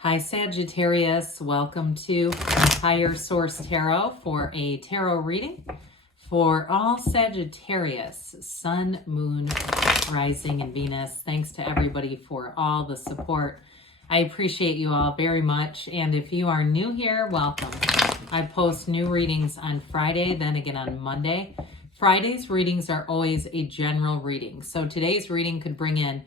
Hi Sagittarius, welcome to Higher Source Tarot for a tarot reading for all Sagittarius, Sun, Moon, Rising, and Venus. Thanks to everybody for all the support. I appreciate you all very much, and if you are new here, welcome. I post new readings on Friday, then again on Monday. Friday's readings are always a general reading, so today's reading could bring in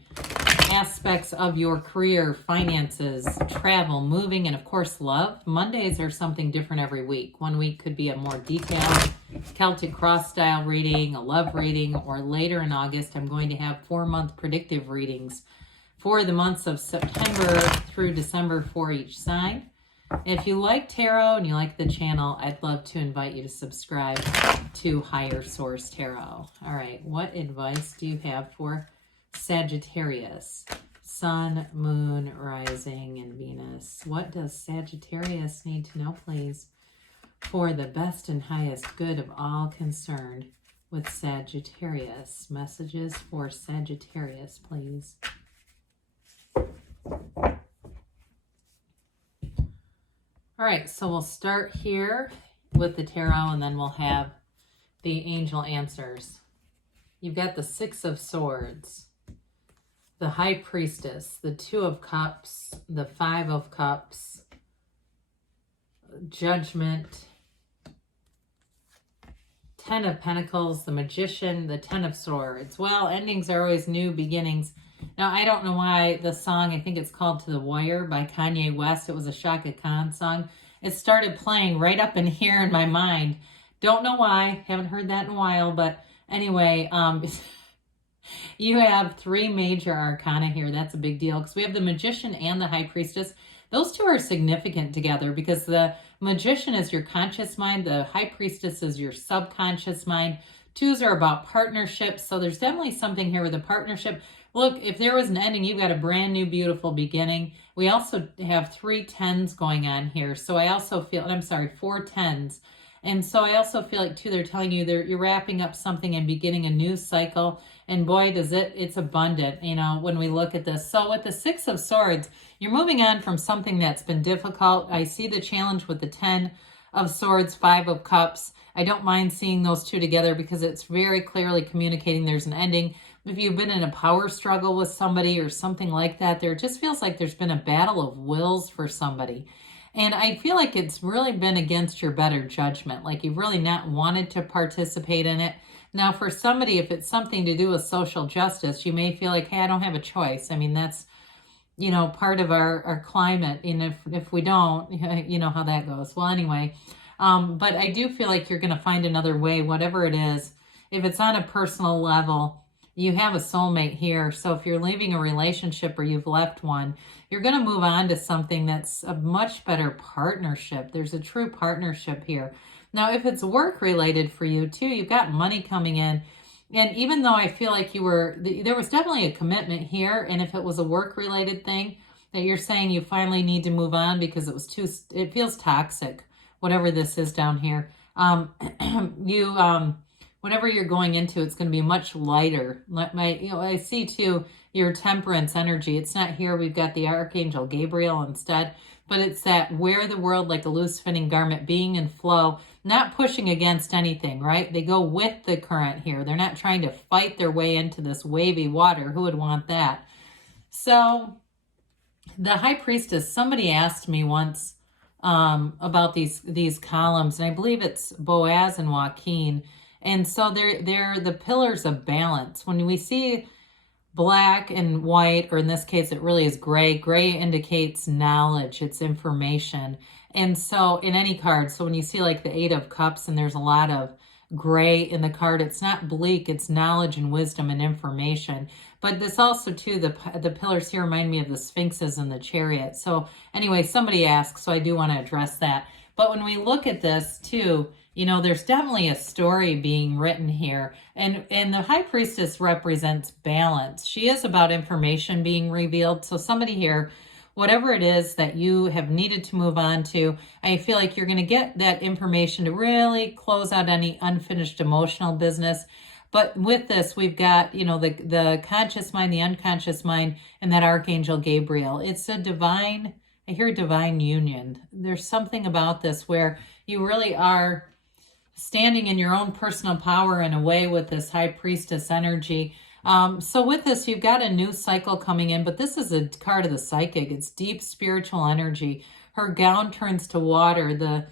aspects of your career, finances, travel, moving, and of course love. Mondays are something different every week. One week could be a more detailed Celtic cross style reading, a love reading, or later in August I'm going to have 4-month predictive readings for the months of September through December for each sign. If you like tarot and you like the channel, I'd love to invite you to subscribe to Higher Source Tarot. All right, what advice do you have for Sagittarius, Sun, Moon, Rising, and Venus? What does Sagittarius need to know, please, for the best and highest good of all concerned with Sagittarius? Messages for Sagittarius, please. All right, so we'll start here with the tarot, and then we'll have the angel answers. You've got the Six of Swords, the High Priestess, the Two of Cups, the Five of Cups, Judgment, Ten of Pentacles, the Magician, the Ten of Swords. Well, endings are always new beginnings. Now, I don't know why the song, I think it's called To the Wire by Kanye West. It was a Shaka Khan song. It started playing right up in here in my mind. Don't know why. Haven't heard that in a while, but anyway, you have 3 major arcana here. That's a big deal because we have the Magician and the High Priestess. Those two are significant together because the Magician is your conscious mind. The High Priestess is your subconscious mind. Twos are about partnerships. So there's definitely something here with a partnership. Look, if there was an ending, you've got a brand new, beautiful beginning. We also have 3 tens going on here. So I also feel, and I'm sorry, 4 tens. And so I also feel like, too, they're telling you you're wrapping up something and beginning a new cycle. And boy, it's abundant, you know, when we look at this. So with the Six of Swords, you're moving on from something that's been difficult. I see the challenge with the 10 of Swords, 5 of Cups. I don't mind seeing those two together because it's very clearly communicating there's an ending. If you've been in a power struggle with somebody or something like that, there just feels like there's been a battle of wills for somebody. And I feel like it's really been against your better judgment. Like you've really not wanted to participate in it. Now, for somebody, if it's something to do with social justice, you may feel like, hey, I don't have a choice. I mean, that's, you know, part of our climate. And if we don't, you know how that goes. Well, anyway, but I do feel like you're going to find another way, whatever it is. If it's on a personal level, you have a soulmate here. So if you're leaving a relationship or you've left one, you're going to move on to something that's a much better partnership. There's a true partnership here. Now, if it's work related for you too, you've got money coming in. And even though I feel like there was definitely a commitment here. And if it was a work related thing that you're saying you finally need to move on because it feels toxic, whatever this is down here. Whatever you're going into, it's going to be much lighter. I see too your temperance energy. It's not here. We've got the Archangel Gabriel instead, but it's that wear the world like a loose fitting garment, being in flow, not pushing against anything, right? They go with the current here. They're not trying to fight their way into this wavy water. Who would want that? So the High Priestess, somebody asked me once about these columns, and I believe it's Boaz and Joaquin. And so they're the pillars of balance. When we see black and white, or in this case, it really is gray. Gray indicates knowledge. It's information. And so in any card, so when you see like the 8 of Cups and there's a lot of gray in the card, it's not bleak. It's knowledge and wisdom and information. But this also, too, the pillars here remind me of the Sphinxes and the Chariot. So anyway, somebody asked, so I do want to address that. But when we look at this, too, you know, there's definitely a story being written here. And the High Priestess represents balance. She is about information being revealed. So somebody here, whatever it is that you have needed to move on to, I feel like you're going to get that information to really close out any unfinished emotional business. But with this, we've got, you know, the conscious mind, the unconscious mind, and that Archangel Gabriel. It's a divine I hear divine union. There's something about this where you really are standing in your own personal power in a way with this high priestess energy. So with this, you've got a new cycle coming in, but this is a card of the psychic. It's deep spiritual energy. Her gown turns to water, the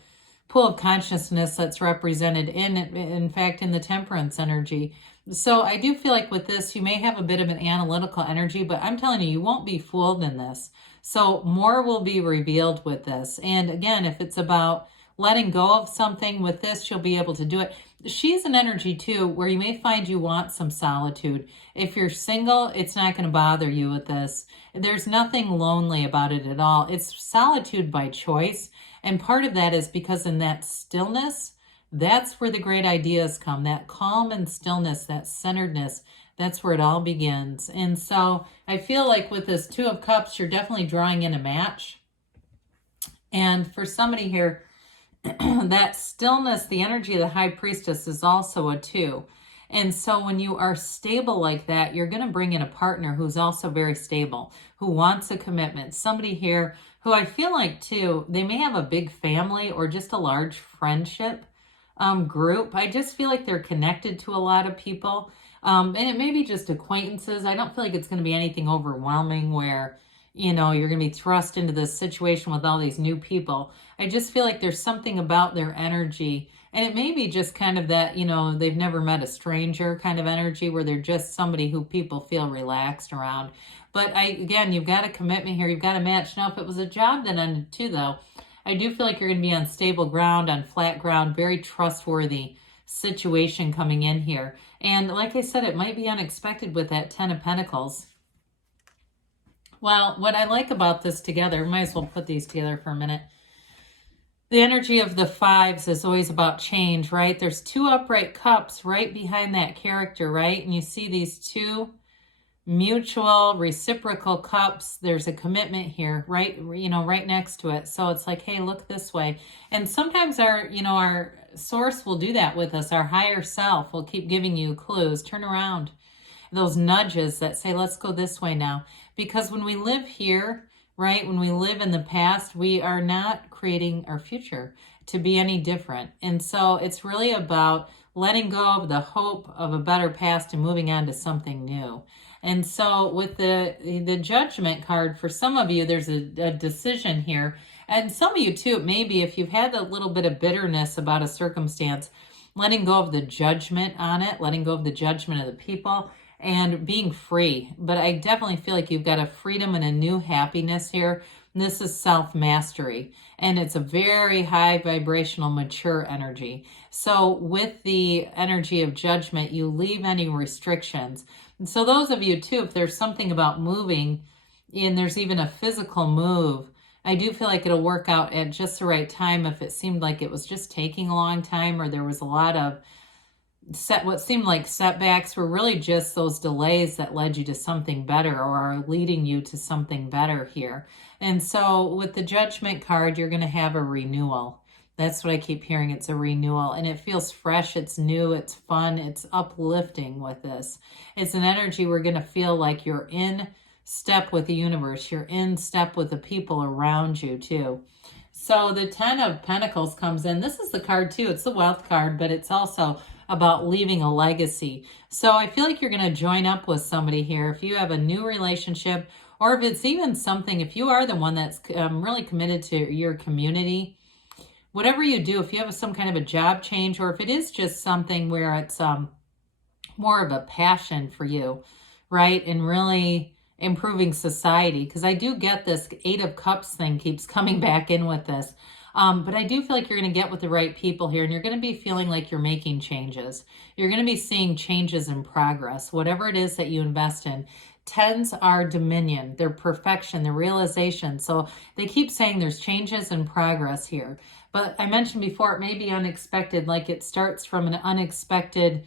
pool of consciousness that's represented in fact, in the temperance energy. So I do feel like with this, you may have a bit of an analytical energy, but I'm telling you, you won't be fooled in this. So more will be revealed with this. And again, if it's about letting go of something with this, you'll be able to do it. She's an energy too, where you may find you want some solitude. If you're single, it's not going to bother you with this. There's nothing lonely about it at all. It's solitude by choice. And part of that is because in that stillness, that's where the great ideas come. That calm and stillness, that centeredness, that's where it all begins. And so I feel like with this Two of Cups, you're definitely drawing in a match. And for somebody here, that stillness, the energy of the high priestess is also a 2. And so when you are stable like that, you're going to bring in a partner who's also very stable, who wants a commitment. Somebody here who I feel like too, they may have a big family or just a large friendship group. I just feel like they're connected to a lot of people. And it may be just acquaintances. I don't feel like it's going to be anything overwhelming where, you know, you're going to be thrust into this situation with all these new people. I just feel like there's something about their energy. And it may be just kind of that, you know, they've never met a stranger kind of energy where they're just somebody who people feel relaxed around. But again, you've got a commitment here. You've got a match. Now, if it was a job that ended too, though, I do feel like you're going to be on stable ground, on flat ground, very trustworthy situation coming in here. And like I said, it might be unexpected with that 10 of Pentacles. Well, what I like about this together, might as well put these together for a minute. The energy of the 5s is always about change, right? There's 2 upright cups right behind that character, right? And you see these 2 mutual reciprocal cups. There's a commitment here, right? You know, right next to it. So it's like, hey, look this way. And sometimes our source will do that with us. Our higher self will keep giving you clues. Turn around. Those nudges that say, let's go this way now. Because when we live here, right, when we live in the past, we are not creating our future to be any different. And so it's really about letting go of the hope of a better past and moving on to something new. And so with the Judgment card, for some of you, there's a decision here. And some of you too, maybe if you've had a little bit of bitterness about a circumstance, letting go of the judgment on it, letting go of the judgment of the people, and being free. But I definitely feel like you've got a freedom and a new happiness here. And this is self-mastery. And it's a very high vibrational, mature energy. So with the energy of judgment, you leave any restrictions. And so those of you too, if there's something about moving, and there's even a physical move, I do feel like it'll work out at just the right time. If it seemed like it was just taking a long time, or there was a lot of what seemed like setbacks, were really just those delays that led you to something better, or are leading you to something better here. And so with the Judgment card, you're going to have a renewal. That's what I keep hearing. It's a renewal, and it feels fresh. It's new. It's fun. It's uplifting with this. It's an energy we're going to feel like you're in step with the universe. You're in step with the people around you too. So the 10 of Pentacles comes in. This is the card too. It's the wealth card, but it's also about leaving a legacy. So I feel like you're going to join up with somebody here. If you have a new relationship, or if it's even something, if you are the one that's really committed to your community, whatever you do, if you have some kind of a job change, or if it is just something where it's more of a passion for you, right? And really improving society, because I do get this 8 of Cups thing keeps coming back in with this. But I do feel like you're going to get with the right people here, and you're going to be feeling like you're making changes. You're going to be seeing changes in progress, whatever it is that you invest in. 10s are dominion, they're perfection, they're realization. So they keep saying there's changes in progress here. But I mentioned before, it may be unexpected, like it starts from an unexpected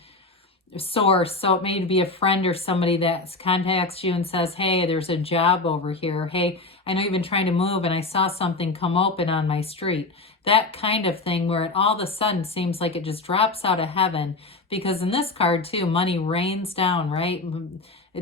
source. So it may be a friend or somebody that contacts you and says, hey, there's a job over here. Hey, I know you've been trying to move and I saw something come open on my street. That kind of thing where it all of a sudden seems like it just drops out of heaven. Because in this card too, money rains down, right?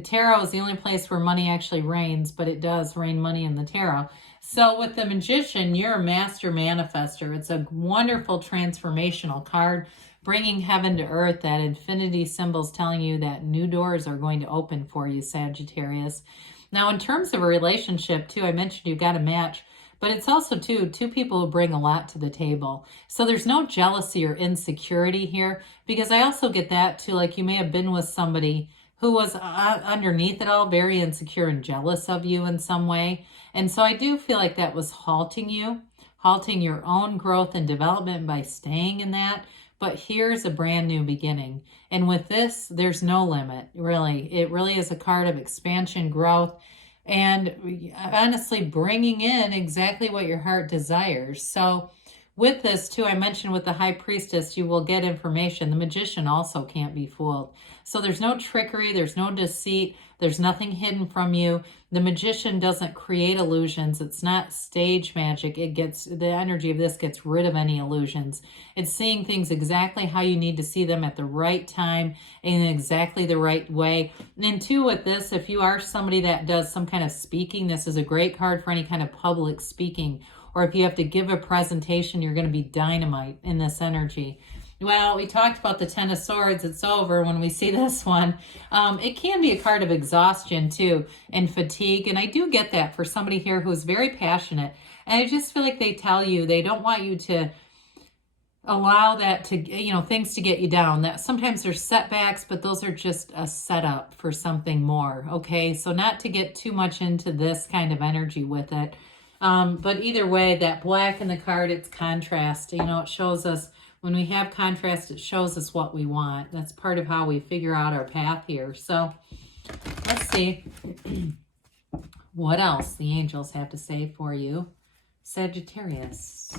Tarot is the only place where money actually reigns, but it does rain money in the tarot. So with the Magician, you're a master manifester. It's a wonderful transformational card, bringing heaven to earth. That infinity symbol's telling you that new doors are going to open for you, Sagittarius. Now, in terms of a relationship, too, I mentioned you got a match, but it's also, too, two people who bring a lot to the table. So there's no jealousy or insecurity here, because I also get that, too, like you may have been with somebody who was underneath it all very insecure and jealous of you in some way. And so I do feel like that was halting you, halting your own growth and development by staying in that. But here's a brand new beginning. And with this, there's no limit, really. It really is a card of expansion, growth, and honestly bringing in exactly what your heart desires. So with this, too, I mentioned with the High Priestess, you will get information. The Magician also can't be fooled. So there's no trickery, there's no deceit, there's nothing hidden from you. The Magician doesn't create illusions. It's not stage magic. The energy of this gets rid of any illusions. It's seeing things exactly how you need to see them at the right time in exactly the right way. And two, with this, if you are somebody that does some kind of speaking, this is a great card for any kind of public speaking. Or if you have to give a presentation, you're going to be dynamite in this energy. Well, we talked about the Ten of Swords. It's over when we see this one. It can be a card of exhaustion, too, and fatigue. And I do get that for somebody here who's very passionate. And I just feel like they tell you they don't want you to allow that to, things to get you down. That sometimes there's setbacks, but those are just a setup for something more, okay? So not to get too much into this kind of energy with it. But either way, that black in the card, it's contrast. It shows us, when we have contrast, it shows us what we want. That's part of how we figure out our path here. So let's see what else the angels have to say for you, Sagittarius.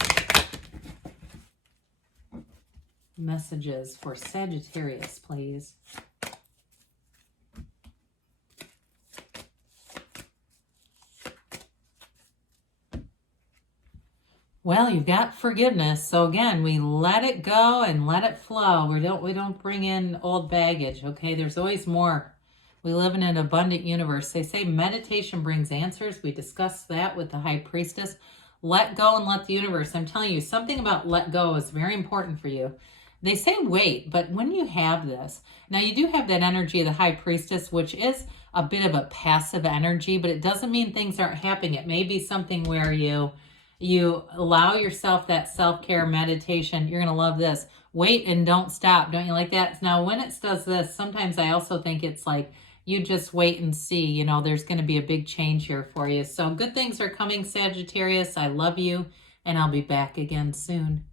Messages for Sagittarius, please. Well, you've got forgiveness. So again, we let it go and let it flow. We don't bring in old baggage, okay? There's always more. We live in an abundant universe. They say meditation brings answers. We discussed that with the High Priestess. Let go and let the universe. I'm telling you, something about let go is very important for you. They say wait, but when you have this, now you do have that energy of the High Priestess, which is a bit of a passive energy, but it doesn't mean things aren't happening. It may be something where you allow yourself that self-care meditation. You're going to love this. Wait and don't stop. Don't you like that? Now, when it does this, sometimes I also think it's like you just wait and see. There's going to be a big change here for you. So good things are coming, Sagittarius. I love you, and I'll be back again soon.